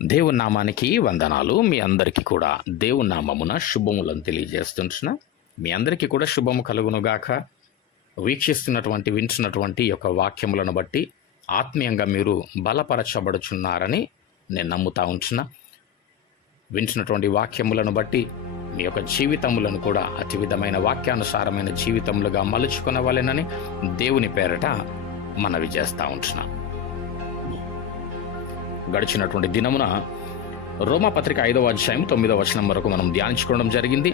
దేవుని నామానికి వందనాలు. మీ అందరికీ కూడా దేవుని నామమున శుభములను తెలియజేస్తుంటున్నా. మీ అందరికీ కూడా శుభము కలుగునుగాక. వింటున్నటువంటి యొక్క వాక్యములను బట్టి ఆత్మీయంగా మీరు బలపరచబడుచున్నారని నేను నమ్ముతా ఉంటున్నా. వింటున్నటువంటి వాక్యములను బట్టి మీ యొక్క జీవితములను కూడా అతి విధమైన వాక్యానుసారమైన జీవితములుగా మలుచుకొనవలెనని దేవుని పేరట మనవి చేస్తూ ఉంటున్నా. గడిచినటువంటి దినమున రోమాపత్రిక 5వ అధ్యాయం 9వ వచనం వరకు మనం ధ్యానించుకోవడం జరిగింది.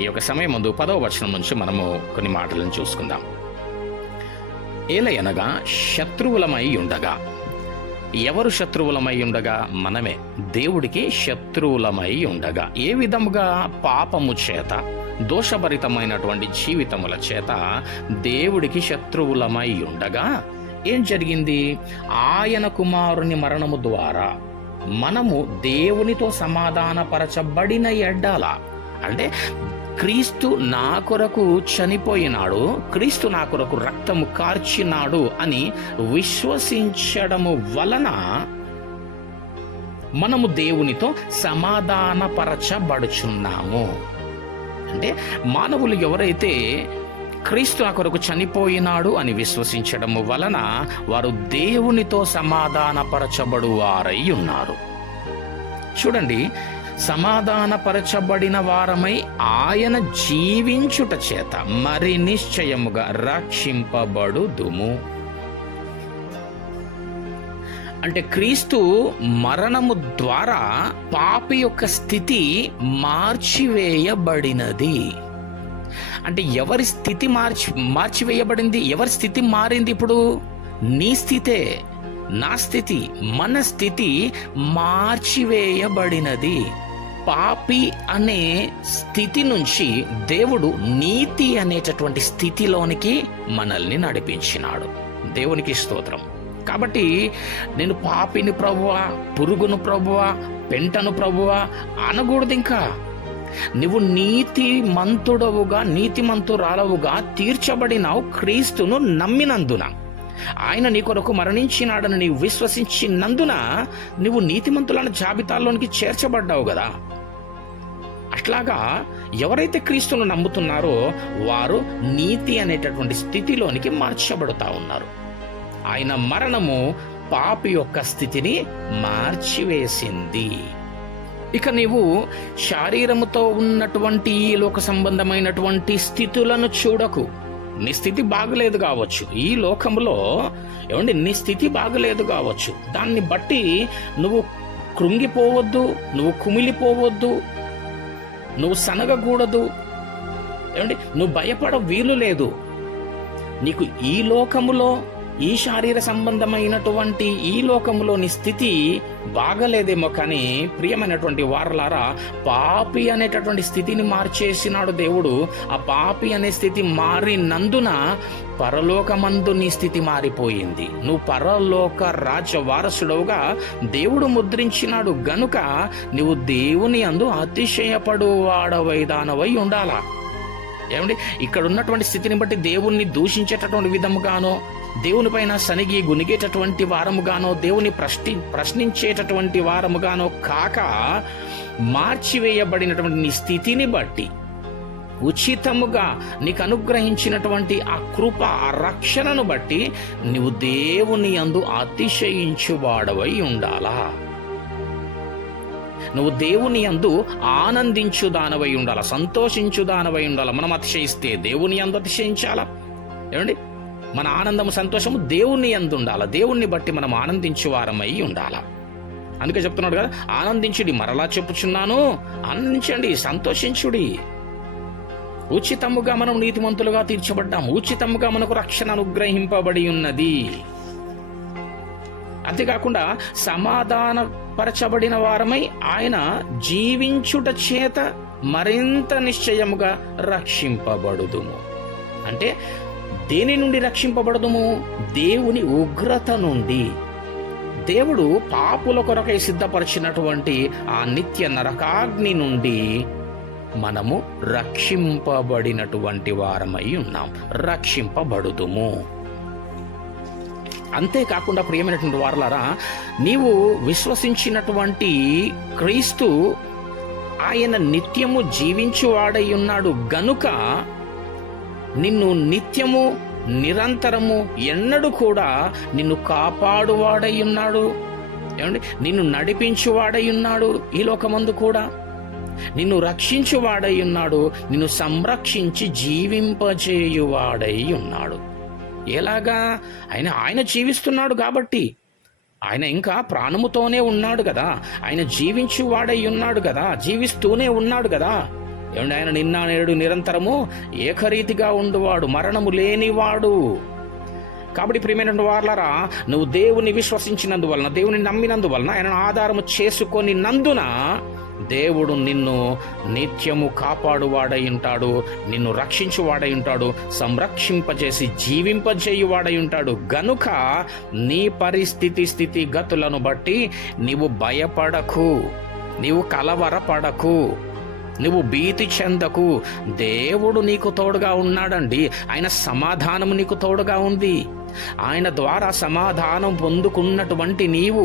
ఈ యొక్క సమయం ముందు 10వ వచనం నుంచి మనము కొన్ని మాటలను చూసుకుందాం. ఏలయనగా శత్రువులమై ఉండగా, ఎవరు శత్రువులమై ఉండగా? మనమే దేవుడికి శత్రువులమై ఉండగా. ఏ విధముగా? పాపము చేత, దోషభరితమైనటువంటి జీవితముల చేత దేవుడికి శత్రువులమై ఉండగా ఏం జరిగింది? ఆయన కుమారుని మరణము ద్వారా మనము దేవునితో సమాధానపరచబడిన ఎడ్డాల. అంటే క్రీస్తు నా కొరకు చనిపోయినాడు, క్రీస్తు నా కొరకు రక్తము కార్చినాడు అని విశ్వసించడము వలన మనము దేవునితో సమాధానపరచబడుచున్నాము. అంటే మానవులు ఎవరైతే క్రీస్తు నా కొరకు చనిపోయినాడు అని విశ్వసించడము వలన వారు దేవునితో సమాధానపరచబడువారై ఉన్నారు. చూడండి, సమాధానపరచబడిన వారమై ఆయన జీవించుట చేత మరి నిశ్చయముగా రక్షింపబడుదుము. అంటే క్రీస్తు మరణము ద్వారా పాపి యొక్క స్థితి మార్చివేయబడినది. అంటే ఎవరి స్థితి మార్చివేయబడింది? ఎవరి స్థితి మారింది? ఇప్పుడు నీ స్థితే, నా స్థితి, మన స్థితి మార్చివేయబడినది. పాపి అనే స్థితి నుంచి దేవుడు నీతి అనేటటువంటి స్థితిలోనికి మనల్ని నడిపించినాడు. దేవునికి స్తోత్రం. కాబట్టి నేను పాపిని ప్రభువా, పురుగును ప్రభువా, పెంటను ప్రభువా అనకూడదు. ఇంకా నువ్వు నీతిమంతుడవుగా, నీతిమంతురాలవుగా తీర్చబడినావు క్రీస్తును నమ్మినందున. ఆయన నీ కొరకు మరణించినాడని నీవు విశ్వసించినందున నువ్వు నీతిమంతుల జాబితాలోనికి చేర్చబడ్డావు కదా. అట్లాగా ఎవరైతే క్రీస్తును నమ్ముతున్నారో వారు నీతి అనేటటువంటి స్థితిలోనికి మార్చబడుతూ ఉన్నారు. ఆయన మరణము పాపి యొక్క స్థితిని మార్చివేసింది. ఇక నీవు శరీరముతో ఉన్నటువంటి ఈ లోక సంబంధమైనటువంటి స్థితులను చూడకు. నీ స్థితి బాగలేదు కావచ్చు, ఈ లోకంలో నీ స్థితి బాగలేదు కావచ్చు. దాన్ని బట్టి నువ్వు కృంగిపోవద్దు, నువ్వు కుమిలిపోవద్దు, నువ్వు సనగకూడదు. నువ్వు భయపడ వీలు లేదు. నీకు ఈ లోకములో, ఈ శారీర సంబంధమైనటువంటి ఈ లోకంలోని స్థితి బాగలేదేమో, కానీ ప్రియమైనటువంటి వారలారా, పాపి అనేటటువంటి స్థితిని మార్చేసినాడు దేవుడు. ఆ పాపి అనే స్థితి మారినందున పరలోకమందు నీ స్థితి మారిపోయింది. నువ్వు పరలోక రాజ్య వారసుడవుగా దేవుడు ముద్రించినాడు గనుక నువ్వు దేవుని యందు అతిశయపడు వాడవైదానవై ఉండాలా. ఇక్కడ ఉన్నటువంటి స్థితిని బట్టి దేవుణ్ణి దూషించేటటువంటి విధముగానో, దేవుని పైన సనిగి గునిగేటటువంటి వారముగానో, దేవుని ప్రశ్నించేటటువంటి వారముగానో కాక, మార్చివేయబడినటువంటి నీ స్థితిని బట్టి ఉచితముగా నీకు అనుగ్రహించినటువంటి ఆ కృప, ఆ రక్షణను బట్టి నువ్వు దేవుని యందు అతిశయించువాడవై ఉండాలా. నువ్వు దేవుని యందు ఆనందించుదానవై ఉండాలా, సంతోషించుదానవై ఉండాలా. మనం అతిశయిస్తే దేవుని యందు అతిశయించాలా. మన ఆనందము, సంతోషము దేవుని యందు ఉండాలా. దేవుణ్ణి బట్టి మనం ఆనందించువారమై ఉండాలా. అందుకే చెప్తున్నాడు కదా, ఆనందించుడి, మరలా చెప్పుచున్నాను, ఆనందించండి, సంతోషించుడి. ఉచితముగా మనం నీతిమంతులుగా తీర్చబడ్డాము, ఉచితముగా మనకు రక్షణ అనుగ్రహింపబడి ఉన్నది. అంతేకాకుండా సమాధానపరచబడిన వారమై ఆయన జీవించుట చేత మరింత నిశ్చయముగా రక్షింపబడుదుము. అంటే దేని నుండి రక్షింపబడదుము? దేవుని ఉగ్రత నుండి. దేవుడు పాపుల కొరకై సిద్ధపరిచినటువంటి ఆ నిత్య నరకాగ్ని నుండి మనము రక్షింపబడినటువంటి వారమై ఉన్నాం, రక్షింపబడుదుము. అంతేకాకుండా ప్రియమైనటువంటి వారలారా, నీవు విశ్వసించినటువంటి క్రీస్తు ఆయన నిత్యము జీవించువాడై ఉన్నాడు గనుక నిన్ను నిత్యము నిరంతరము ఎన్నడూ కూడా నిన్ను కాపాడువాడై ఉన్నాడు. ఏమండి, నిన్ను నడిపించువాడై ఉన్నాడు. ఈ లోకమందు కూడా నిన్ను రక్షించువాడై ఉన్నాడు. నిన్ను సంరక్షించి జీవింపజేయువాడై ఉన్నాడు. ఎలాగా? ఆయన జీవిస్తున్నాడు కాబట్టి, ఆయన ఇంకా ప్రాణముతోనే ఉన్నాడు కదా, ఆయన జీవించువాడై ఉన్నాడు కదా, జీవిస్తూనే ఉన్నాడు కదా. ఏమండి, ఆయన నిన్న నేడు నిరంతరము ఏకరీతిగా ఉండువాడు, మరణము లేనివాడు. కాబట్టి ప్రియమైన వారలారా, నువ్వు దేవుని విశ్వసించినందువలన, దేవుని నమ్మినందువలన, ఆయనను ఆధారము చేసుకొని నందున దేవుడు నిన్ను నిత్యము కాపాడువాడై ఉంటాడు, నిన్ను రక్షించువాడై ఉంటాడు, సంరక్షింపజేసి జీవింపజేయువాడై ఉంటాడు. గనుక నీ పరిస్థితి స్థితిగతులను బట్టి నీవు భయపడకు, నీవు కలవరపడకు, నువ్వు భీతి చెందకు. దేవుడు నీకు తోడుగా ఉన్నాడండి. ఆయన సమాధానం నీకు తోడుగా ఉంది. ఆయన ద్వారా సమాధానం పొందుకున్నటువంటి నీవు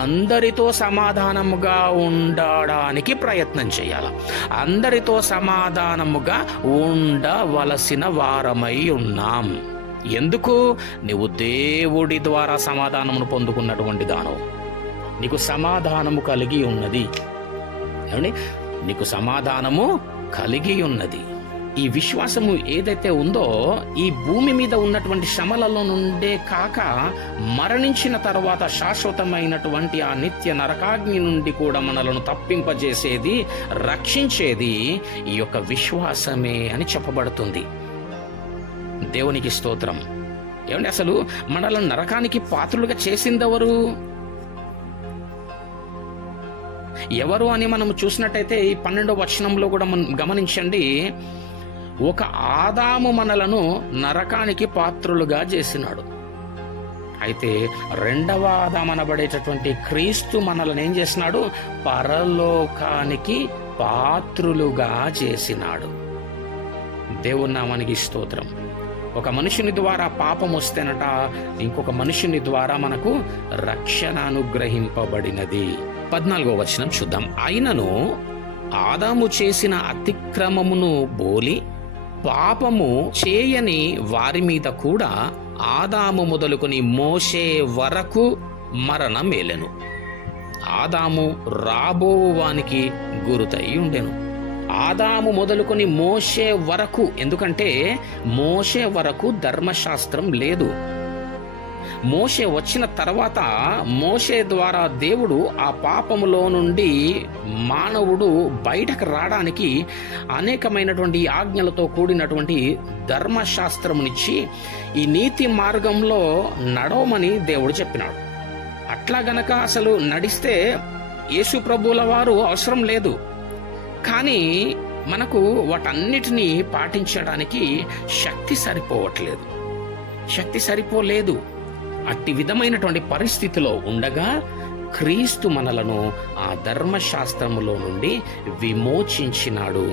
అందరితో సమాధానముగా ఉండడానికి ప్రయత్నం చేయాలి. అందరితో సమాధానముగా ఉండవలసిన వారమై ఉన్నాం. ఎందుకు? నువ్వు దేవుడి ద్వారా సమాధానమును పొందుకున్నటువంటి దానవు. నీకు సమాధానము కలిగి ఉన్నది. ఏమండి, నీకు సమాధానము కలిగి ఉన్నది. ఈ విశ్వాసము ఏదైతే ఉందో, ఈ భూమి మీద ఉన్నటువంటి శ్రమలలో నుండే కాక మరణించిన తర్వాత శాశ్వతమైనటువంటి ఆ నిత్య నరకాగ్ని నుండి కూడా మనలను తప్పింపజేసేది, రక్షించేది ఈ యొక్క విశ్వాసమే అని చెప్పబడుతుంది. దేవునికి స్తోత్రం. ఏమండి, అసలు మనలను నరకానికి పాత్రులుగా చేసిందెవరు? ఎవరు అని మనం చూసినట్టయితే ఈ 12వ వచనంలో కూడా మనం గమనించండి. ఒక ఆదాము మనలను నరకానికి పాత్రులుగా చేసినాడు. అయితే రెండవ ఆదాము అనబడేటటువంటి క్రీస్తు మనలను ఏం చేసినాడు? పరలోకానికి పాత్రులుగా చేసినాడు. దేవుని నామానికి స్తోత్రం. ఒక మనుషుని ద్వారా పాపం వస్తేనట ఇంకొక మనుషుని ద్వారా మనకు రక్షణ అనుగ్రహింపబడినది. 14వ వచనం చూద్దాం. అయినను ఆదాము చేసిన అతిక్రమమును బోలి పాపము చేయని వారి మీద కూడా ఆదాము మొదలుకొని మోషే వరకు మరణం మేలెను. ఆదాము రాబోవానికి గురుతై ఉండెను. ఆదాము మొదలుకొని మోషే వరకు, ఎందుకంటే మోషే వరకు ధర్మశాస్త్రం లేదు. మోషే వచ్చిన తర్వాత మోషే ద్వారా దేవుడు ఆ పాపములో నుండి మానవుడు బయటకు రావడానికి అనేకమైనటువంటి ఆజ్ఞలతో కూడినటువంటి ధర్మశాస్త్రమునిచ్చి ఈ నీతి మార్గంలో నడవమని దేవుడు చెప్పినాడు. అట్లా గనక అసలు నడిస్తే యేసు ప్రభువుల వారు అవసరం లేదు. కానీ మనకు వాటన్నిటినీ పాటించడానికి శక్తి సరిపోలేదు. అట్టి విధమైనటువంటి పరిస్థితిలో ఉండగా క్రీస్తు మనలను ఆ ధర్మశాస్త్రములో నుండి విమోచించినాడు,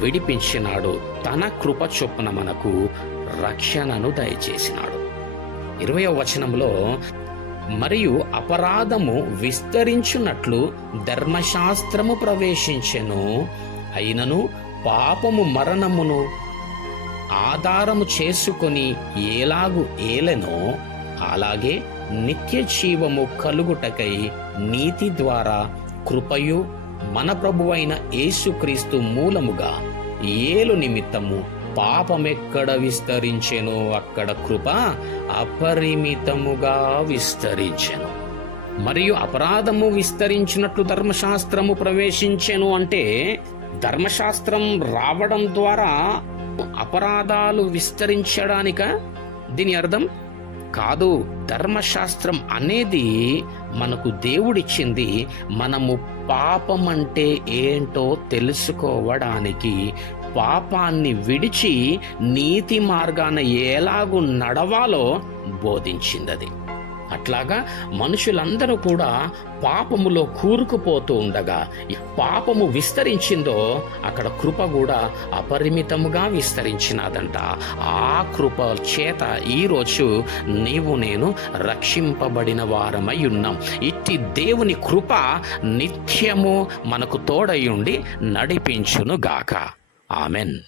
విడిపించినాడు. తన కృప చొప్పున మనకు రక్షణను దయచేసినాడు. 20వ వచనంలో, మరియు అపరాధము విస్తరించున్నట్లు ధర్మశాస్త్రము ప్రవేశించెను, అయినను పాపము మరణమును ఆధారము చేసుకొని ఎలాగు ఏలెనో అలాగే నిత్య జీవము కలుగుటకై నీతి ద్వారా కృపయు మన ప్రభువైన యేసుక్రీస్తు మూలముగా ఏలు నిమిత్తము పాపమెక్కడ విస్తరించెనో అక్కడ కృప అపరిమితముగా విస్తరించెను. మరియు అపరాధము విస్తరించినట్లు ధర్మశాస్త్రము ప్రవేశించెను అంటే ధర్మశాస్త్రం రావడం ద్వారా అపరాధాలు విస్తరించడానిక దీని అర్థం కాదు. ధర్మశాస్త్రం అనేది మనకు దేవుడిచ్చింది మనము పాపం అంటే ఏంటో తెలుసుకోవడానికి, పాపాన్ని విడిచి నీతి మార్గాన ఎలాగూ నడవాలో బోధించింది. అది అట్లాగా మనుషులందరూ కూడా పాపములో కూరుకుపోతూ ఉండగా పాపము విస్తరించిందో అక్కడ కృప కూడా అపరిమితముగా విస్తరించినాదంట. ఆ కృప చేత ఈరోజు నీవు నేను రక్షింపబడిన వారమై ఉన్నాం. ఇట్టి దేవుని కృప నిత్యము మనకు తోడయుండి నడిపించునుగాక. ఆమెన్.